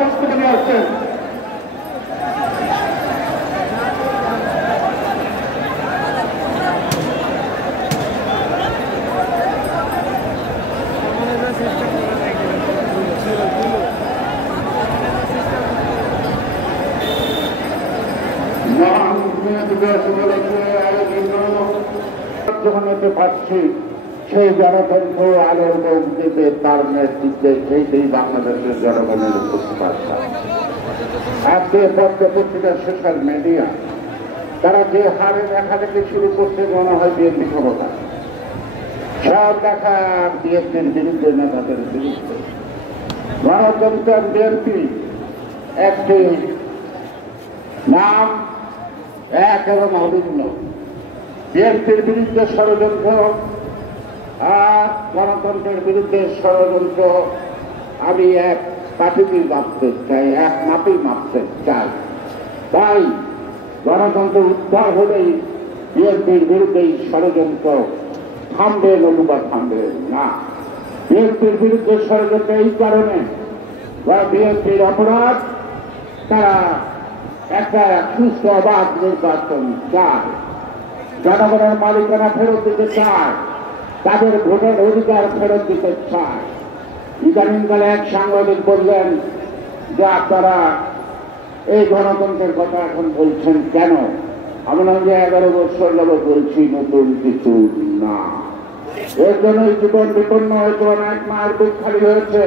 বক্তব্য নিয়ে আসছেন। যখন এতে পাচ্ছি সেই গণতন্ত্র আলোর মুখ দিতে তার নেতৃত্বে সেইটাই বাংলাদেশের জনগণের প্রতিষ্ঠা। আজকে পত্রপত্রিকা সোশ্যাল মিডিয়া তারা যে হারে দেখা দেখে শুরু করতে মনে হয় বিএনপি ক্ষমতা, সব দেখা বিএনপির বিরুদ্ধে নেতাদের বিরুদ্ধে। গণতন্ত্র বিএনপি একটি নাম এক এবং অভিন্ন। বিএনপির বিরুদ্ধে ষড়যন্ত্র আর গণতন্ত্রের বিরুদ্ধে ষড়যন্ত্র আমি এক কাঠিতেই মাপতে চাই, এক মাপেই মাপতে চাই। তাই গণতন্ত্র উদ্ধার হলেই বিএনপির বিরুদ্ধে ষড়যন্ত্র থামবে নতুবা থামবে না। বিএনপির বিরুদ্ধে ষড়যন্ত্র এই কারণে বিএনপির অপরাধ, তারা একটা সুস্থ অবাধ নির্বাচন চায়, জনগণের মালিকানা ফেরত দিতে চায়, তাদের ভোটের অধিকার ফেরত দিতে চায়। ইদানিংকালে এক সাংবাদিক বললেন যে আপনারা এই গণতন্ত্রের কথা এখন বলছেন কেন? আমরা যে 11 বছর যাবত বলছি নতুন কিছু না। এর জন্যই জীবন বিপন্ন হয়েছে, অনেক মায়ের বুক খালি হয়েছে,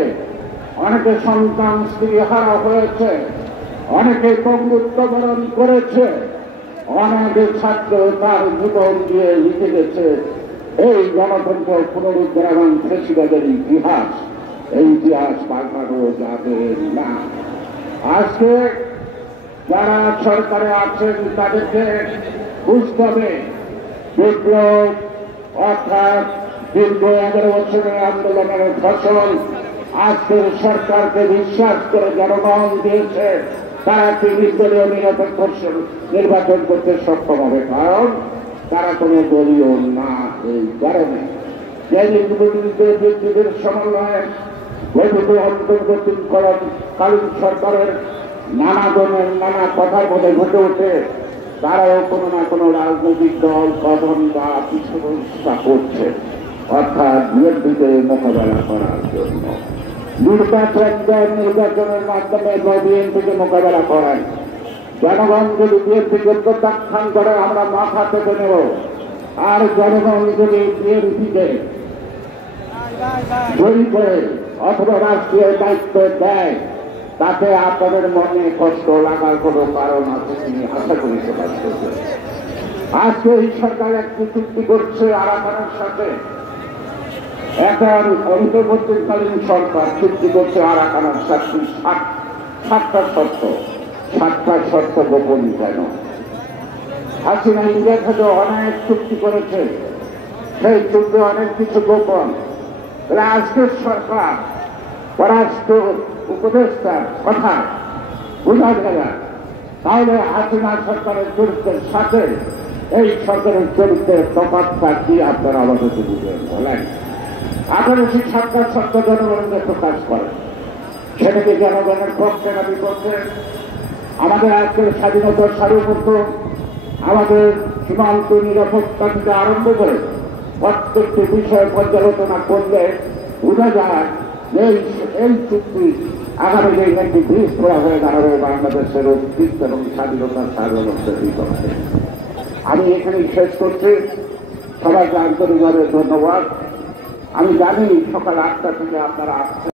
অনেকে সন্তান স্ত্রী হারা হয়েছে, অনেকে পঙ্গুত্ববরণ করেছে, অনেকে ছাত্র তার জীবন দিয়ে লিখে গেছে এই গণতন্ত্র পুনরুদ্ধার এবং ফেসিবাদের ইতিহাস। এই ইতিহাস পাল্টানো যাবে না। আজকে যারা সরকারে আছেন তাদেরকে বুঝতে হবে বিপ্লব অর্থাৎ দীর্ঘ 11 বছরের আন্দোলনের ফসল আজকের সরকারকে বিশ্বাস করে জনগণ দিয়েছে, তারা একটি নির্দলীয় নিরপেক্ষ নির্বাচন করতে সক্ষম হবে, কারণ তারা কোনো দলীয় না। এই কারণে যে ব্যক্তিদের সমন্বয়ে গঠিত অন্তর্বর্তীকালীন সরকারের নানা ধরনের নানা কথার মধ্যে ঘটে ওঠে, তারাও কোনো না কোনো রাজনৈতিক দল গঠন বা চেষ্টা করছে, অর্থাৎ বিএনপিকে মোকাবেলা করার জন্য। নির্বাচনের মাধ্যমে বিএনপিকে মোকাবেলা করায়। জনগণ যদি বিএনপিকে প্রত্যাখ্যান করে আমরা মাথা পেতে নেব, আর জনগণ যদি বিএনপিকে জয়ী করে অথবা রাষ্ট্রীয় দায়িত্ব দেয়, তাতে আপনাদের মনে কষ্ট লাগার কোনো কারণ আছে তিনি আশা করি প্রকাশ করবেন। আজকে এই সরকার একটি চুক্তি করছে আরাকানের সাথে, একটা অন্তর্বর্তীকালীন সরকার চুক্তি করছে আরাকানের সাথে 7টা শর্ত। 7টা শর্ত গোপন কেন? হাসিনা ইন্ডিয়ার সাথে অনেক চুক্তি করেছে, সেই চুক্তি অনেক কিছু গোপন। আজকের সরকার পররাষ্ট্র উপদেষ্টার কথা বোঝা গেল, তাহলে হাসিনা সরকারের চরিত্রের সাথে এই সরকারের চরিত্রের তফাৎটা কি আপনারা আমাদের বুঝবেন বলেন? আপনারা সেই 7টা শর্ত জনগণকে প্রকাশ করেন, সেটাকে জনগণের পক্ষে না বিপক্ষে? আমাদের আজকের স্বাধীনতার সার্বভৌমত্ব, আমাদের সীমান্ত নিরাপত্তা থেকে আরম্ভ করে প্রত্যেকটি বিষয় পর্যালোচনা করলে বোঝা যায় যে এই চুক্তি আগামী দিন একটি বীজ করা হয়ে দাঁড়াবে বাংলাদেশের অস্তিত্ব এবং স্বাধীনতার সার্বভৌমত্বের বিপক্ষে। আমি এখানেই শেষ করছি। সবাইকে আন্তরিকভাবে ধন্যবাদ। আমি জানি সকাল 8টা থেকে আপনারা আসছেন।